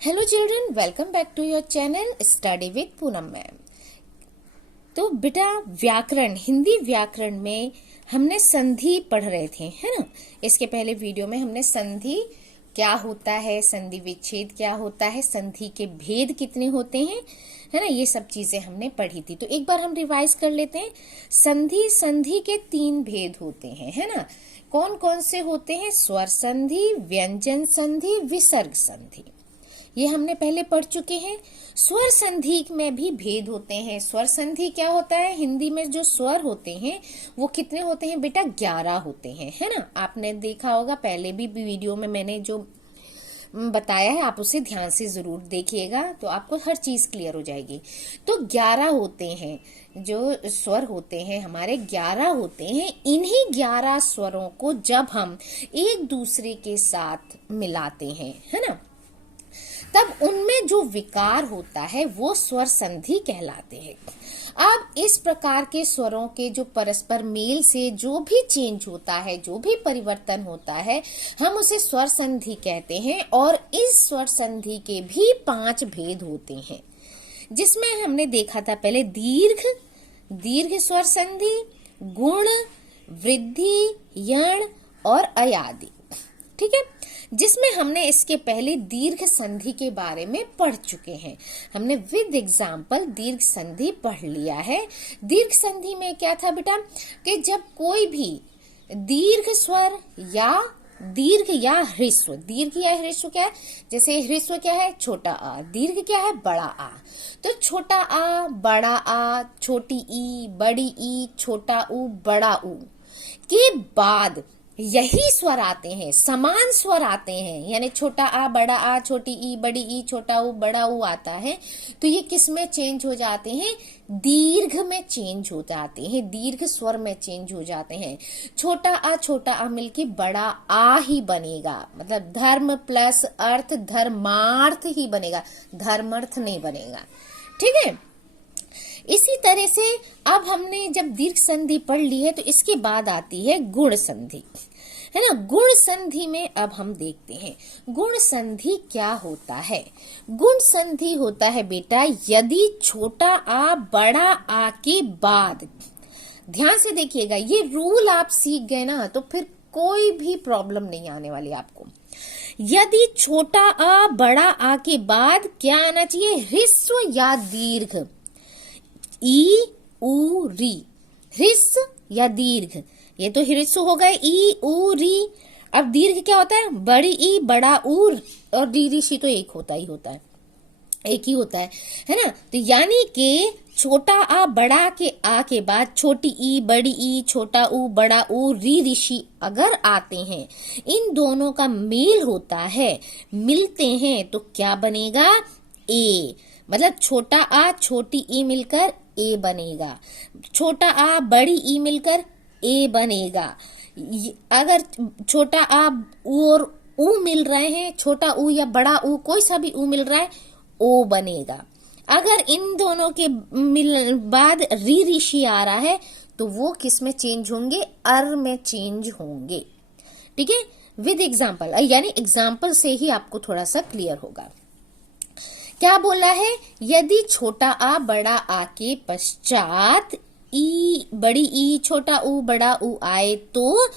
Hello children, welcome back to your channel study with Poonam ma'am. तो बेटा व्याकरण, हिंदी व्याकरण में हमने संधि पढ़ रहे थे, है ना। इसके पहले वीडियो में हमने संधि क्या होता है, संधि विच्छेद क्या होता है, संधि के भेद कितने होते हैं, है ना, ये सब चीजें हमने पढ़ी थी। तो एक बार हम रिवाइज कर लेते हैं। संधि के 3 भेद होते हैं, है ना। कौन कौन से होते हैं? स्वर संधि, व्यंजन संधि, विसर्ग संधि। ये हमने पहले पढ़ चुके हैं। स्वर संधि में भी भेद होते हैं। स्वर संधि क्या होता है? हिंदी में जो स्वर होते हैं वो कितने होते हैं बेटा? 11 होते हैं, है ना। आपने देखा होगा, पहले भी वीडियो में मैंने जो बताया है, आप उसे ध्यान से जरूर देखिएगा तो आपको हर चीज क्लियर हो जाएगी। तो 11 होते हैं जो स्वर होते हैं, हमारे 11 होते हैं। इन्हीं 11 स्वरों को जब हम एक दूसरे के साथ मिलाते हैं, है ना, तब उनमें जो विकार होता है वो स्वर संधि कहलाते हैं। अब इस प्रकार के स्वरों के जो परस्पर मेल से जो भी चेंज होता है, जो भी परिवर्तन होता है, हम उसे स्वर संधि कहते हैं। और इस स्वर संधि के भी 5 भेद होते हैं, जिसमें हमने देखा था पहले दीर्घ स्वर संधि, गुण, वृद्धि, यण और अयादि, ठीक है। जिसमें हमने इसके पहले दीर्घ संधि के बारे में पढ़ चुके हैं। हमने विद एग्जाम्पल दीर्घ संधि पढ़ लिया है। दीर्घ संधि में क्या था बेटा कि जब कोई भी दीर्घ स्वर या दीर्घ या ह्रस्व, दीर्घ या ह्रस्व क्या है? जैसे ह्रस्व क्या है? छोटा आ। दीर्घ क्या है? बड़ा आ। तो छोटा आ, बड़ा आ, छोटी ई, बड़ी ई, छोटा ऊ, बड़ा ऊ के बाद यही स्वर आते हैं, समान स्वर आते हैं, यानी छोटा आ, बड़ा आ, छोटी ई, बड़ी ई, छोटा ऊ, बड़ा ऊ आता है। तो ये किस में चेंज हो जाते हैं? दीर्घ में चेंज हो जाते हैं, दीर्घ स्वर में चेंज हो जाते हैं। छोटा आ मिलके बड़ा आ ही बनेगा, मतलब धर्म प्लस अर्थ धर्मार्थ ही बनेगा, धर्मर्थ नहीं बनेगा, ठीक है। इसी तरह से अब हमने जब दीर्घ संधि पढ़ ली है तो इसके बाद आती है गुण संधि, है ना। गुण संधि में अब हम देखते हैं गुण संधि क्या होता है। गुण संधि होता है बेटा यदि छोटा आ बड़ा आ के बाद, ध्यान से देखिएगा, ये रूल आप सीख गए ना तो फिर कोई भी प्रॉब्लम नहीं आने वाली आपको। यदि छोटा आ बड़ा आ के बाद क्या आना चाहिए? ह्रस्व या दीर्घ, ई उ री, ह्रस्व या दीर्घ। ये तो ह्रस्व हो गए, ई उ री। अब दीर्घ क्या होता है? बड़ी ई, बड़ा ऊ और री ऋषि तो एक होता ही होता है, एक ही होता है ना। तो यानी कि छोटा आ बड़ा के आ के बाद छोटी ई, बड़ी ई, छोटा ऊ, बड़ा ऊ, री ऋषि अगर आते हैं, इन दोनों का मेल होता है, मिलते हैं, तो क्या बनेगा? ए। मतलब छोटा आ छोटी ई मिलकर ए बनेगा, छोटा आ बड़ी ई मिलकर ए बनेगा। अगर छोटा आ ऊ और ऊ मिल रहे हैं, छोटा ऊ या बड़ा ऊ, कोई सा भी ऊ मिल रहा है, ओ बनेगा। अगर इन दोनों के मिल बाद री ऋषि आ रहा है तो वो किस में चेंज होंगे? अर में चेंज होंगे, ठीक है। विद एग्जाम्पल, यानी एग्जाम्पल से ही आपको थोड़ा सा क्लियर होगा। क्या बोला है? यदि छोटा आ बड़ा आ के पश्चात ई बड़ी ई, छोटा ऊ, बड़ा ऊ आए तो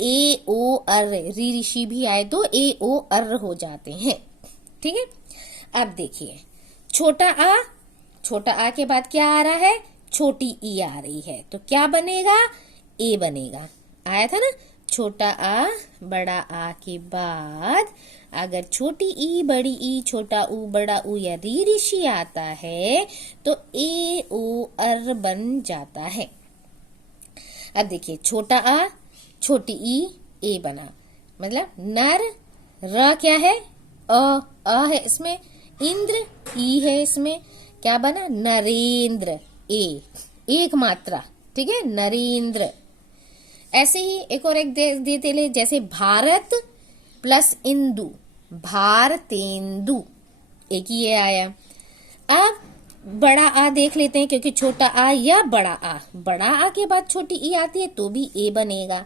ए ओ अर, री ऋषि भी आए तो ए ओ अर हो जाते हैं, ठीक है। अब देखिए छोटा आ के बाद क्या आ रहा है? छोटी ई आ रही है, तो क्या बनेगा? ए बनेगा। आया था ना, छोटा आ बड़ा आ के बाद अगर छोटी ई, बड़ी ई, छोटा ऊ, बड़ा ऊ या री ऋषि आता है तो ए ओ अर बन जाता है। अब देखिए छोटा आ छोटी ई, ए बना, मतलब नर, र क्या है? अ है इसमें, इंद्र, ई है इसमें, क्या बना? नरेंद्र, ए, एक मात्रा, ठीक है, नरेंद्र। ऐसे ही एक और एक देते ले, जैसे भारत प्लस इंदु, भारतेंदु, एक ही ये आया। अब बड़ा आ देख लेते हैं, क्योंकि छोटा आ या बड़ा आ के बाद छोटी ई आती है तो भी ए बनेगा।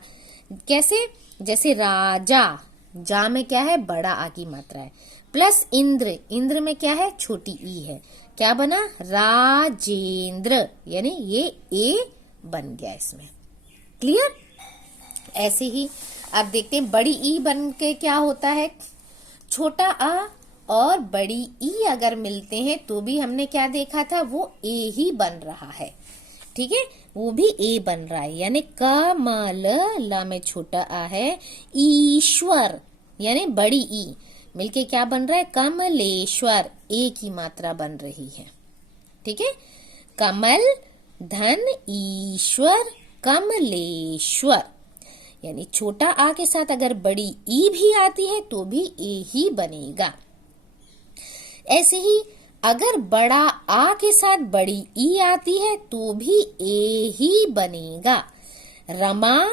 कैसे? जैसे राजा, जा में क्या है? बड़ा आ की मात्रा है, प्लस इंद्र, इंद्र में क्या है, छोटी ई है, क्या बना, राजेंद्र, यानी ये ए बन गया इसमें। क्लियर। ऐसे ही अब देखते हैं बड़ी ई बन के क्या होता है। छोटा आ और बड़ी ई अगर मिलते हैं तो भी हमने क्या देखा था, वो ए ही बन रहा है। ठीक है, वो भी ए बन रहा है, यानी कमल, ला में छोटा आ है, ईश्वर यानी बड़ी ई मिलके क्या बन रहा है, कमलेश्वर, ए की मात्रा बन रही है। ठीक है, कमल धन ईश्वर कमलेश्वर, यानी छोटा आ के साथ अगर बड़ी ई भी आती है तो भी ए ही बनेगा। ऐसे ही अगर बड़ा आ के साथ बड़ी ई आती है तो भी ए ही बनेगा। रमा,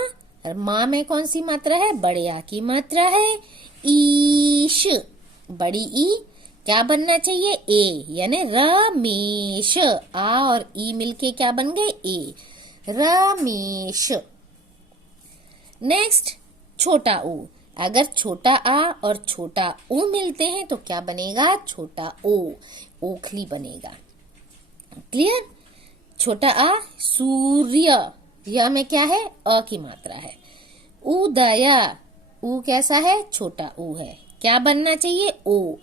मा में कौन सी मात्रा है, बड़े आ की मात्रा है। ईश, बड़ी ई क्या बनना चाहिए, ए, यानी रमेश, आ और ई मिलके क्या बन गए, ए, रमेश। नेक्स्ट छोटा ऊ, अगर छोटा आ और छोटा ऊ मिलते हैं तो क्या बनेगा, छोटा ओ, ओखली बनेगा। क्लियर। छोटा आ सूर्य, यह में क्या है, अ की मात्रा है। उदय, ऊ कैसा है, छोटा ऊ है, क्या बनना चाहिए, ओ,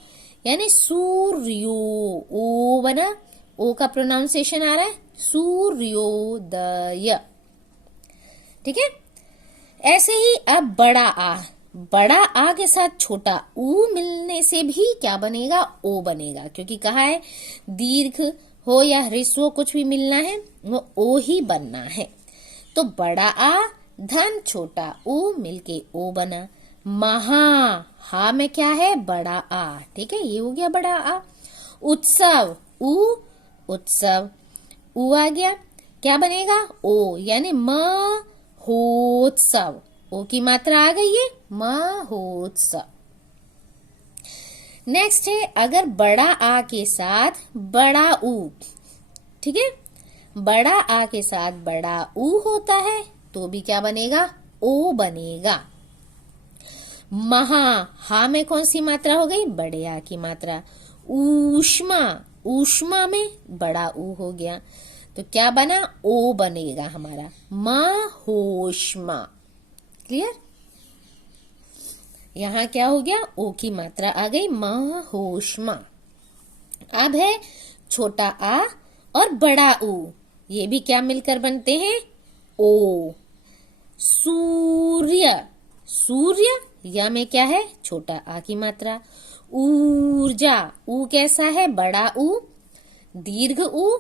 यानी सूर्यो, ओ बना, ओ का प्रोनाउंसिएशन आ रहा है सूर्योदय। ठीक है। ऐसे ही अब बड़ा आ के साथ छोटा ऊ मिलने से भी क्या बनेगा, ओ बनेगा, क्योंकि कहा है दीर्घ हो या ह्रस्व हो कुछ भी मिलना है वो ओ ही बनना है। तो बड़ा आ धन छोटा ऊ मिलके ओ बना। महा, हा में क्या है, बड़ा आ, ठीक है, ये हो गया बड़ा आ। उत्सव, ऊ, उत्सव, ऊ आ गया, क्या बनेगा, ओ, यानी महोत्सव, ओ की मात्रा आ गई है, महोत्सव। नेक्स्ट है अगर बड़ा आ के साथ बड़ा ऊ, ठीक है, बड़ा आ के साथ बड़ा ऊ होता है तो भी क्या बनेगा, ओ बनेगा। महा, हा में कौन सी मात्रा हो गई, बड़े आ की मात्रा। ऊष्मा, ऊष्मा में बड़ा ऊ हो गया तो क्या बना, ओ बनेगा हमारा, महोष्मा। क्लियर। यहाँ क्या हो गया, ओ की मात्रा आ गई, महोष्मा। अब है छोटा आ और बड़ा ऊ, ये भी क्या मिलकर बनते हैं, ओ। सूर्य, सूर्य, या में क्या है, छोटा आ की मात्रा। ऊर्जा, ऊ कैसा है, बड़ा ऊ, दीर्घ ऊ,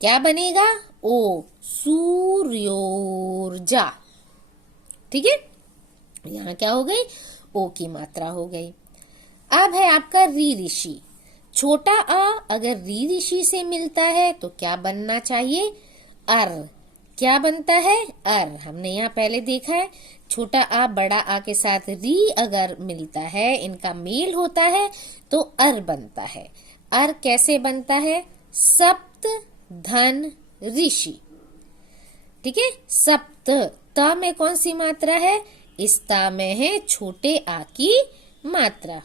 क्या बनेगा, ओ, सूर्योर्जा। ठीक है, यहाँ क्या हो गई, ओ की मात्रा हो गई। अब है आपका री ऋषि। छोटा आ अगर री ऋषि से मिलता है तो क्या बनना चाहिए, अर, क्या बनता है, अर। हमने यहाँ पहले देखा है छोटा आ बड़ा आ के साथ री अगर मिलता है, इनका मेल होता है तो अर बनता है। अर कैसे बनता है, सप्त धन ऋषि। ठीक है, सप्त, त में कौन सी मात्रा है, इस ता में है छोटे आ की मात्रा,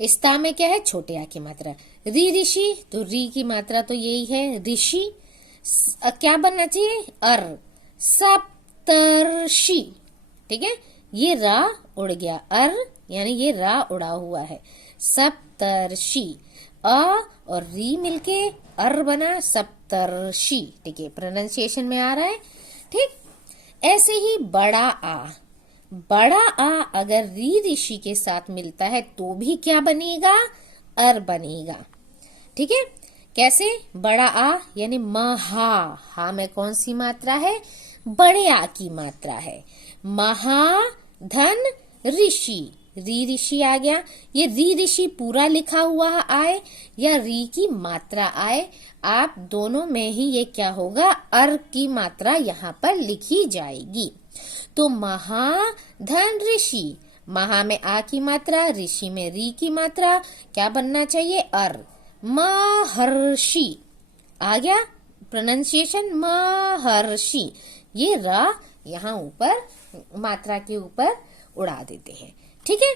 इस ता में क्या है, छोटे आ की मात्रा। री ऋषि, तो री की मात्रा तो यही है ऋषि, क्या बनना चाहिए, अर, सप्तर्षि। ठीक है, ये रा उड़ गया, अर यानी ये रा उड़ा हुआ है, सप्तर्षि। अ और री मिलके अर बना, सप्तर्षि। ठीक है, प्रोनाउंसिएशन में आ रहा है। ठीक। ऐसे ही बड़ा आ अगर री ऋषि के साथ मिलता है तो भी क्या बनेगा, अर बनेगा। ठीक है, कैसे, बड़ा आ यानी महा, हा में कौन सी मात्रा है, बड़े आ की मात्रा है। महा धन ऋषि, री ऋषि आ गया। ये री ऋषि पूरा लिखा हुआ आए या री की मात्रा आए, आप दोनों में ही ये क्या होगा, अर की मात्रा यहाँ पर लिखी जाएगी। तो महाधन ऋषि, महा में आ की मात्रा, ऋषि में री की मात्रा, क्या बनना चाहिए, अर, महर्षि। आ गया प्रोनाउंसिएशन, महर्षि। ये रा यहाँ ऊपर मात्रा के ऊपर उड़ा देते हैं। ठीक है,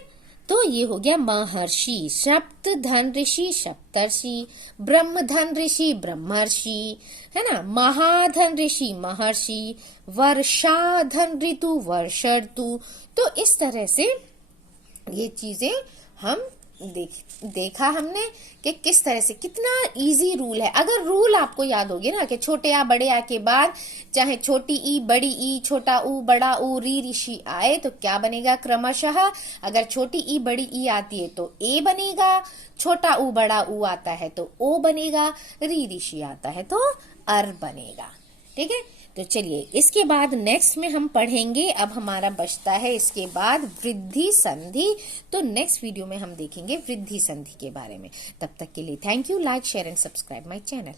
तो ये हो गया महर्षि, सप्त धन ऋषि सप्तर्षि, ब्रह्म धन ऋषि ब्रह्मर्षि, है ना, महाधन ऋषि महर्षि, वर्षाधन ऋतु वर्ष ऋतु। तो इस तरह से ये चीजें हम देखा हमने कि किस तरह से, कितना इजी रूल है। अगर रूल आपको याद होगी ना कि छोटे आ बड़े आ के बाद चाहे छोटी ई बड़ी ई, छोटा ऊ बड़ा ऊ, री ऋषि आए तो क्या बनेगा क्रमशः। अगर छोटी ई बड़ी ई आती है तो ए बनेगा, छोटा ऊ बड़ा ऊ आता है तो ओ बनेगा, री ऋषि आता है तो अर बनेगा। ठीक है, तो चलिए इसके बाद नेक्स्ट में हम पढ़ेंगे। अब हमारा बचता है इसके बाद वृद्धि संधि। तो नेक्स्ट वीडियो में हम देखेंगे वृद्धि संधि के बारे में। तब तक के लिए thank you. Like share and subscribe my channel.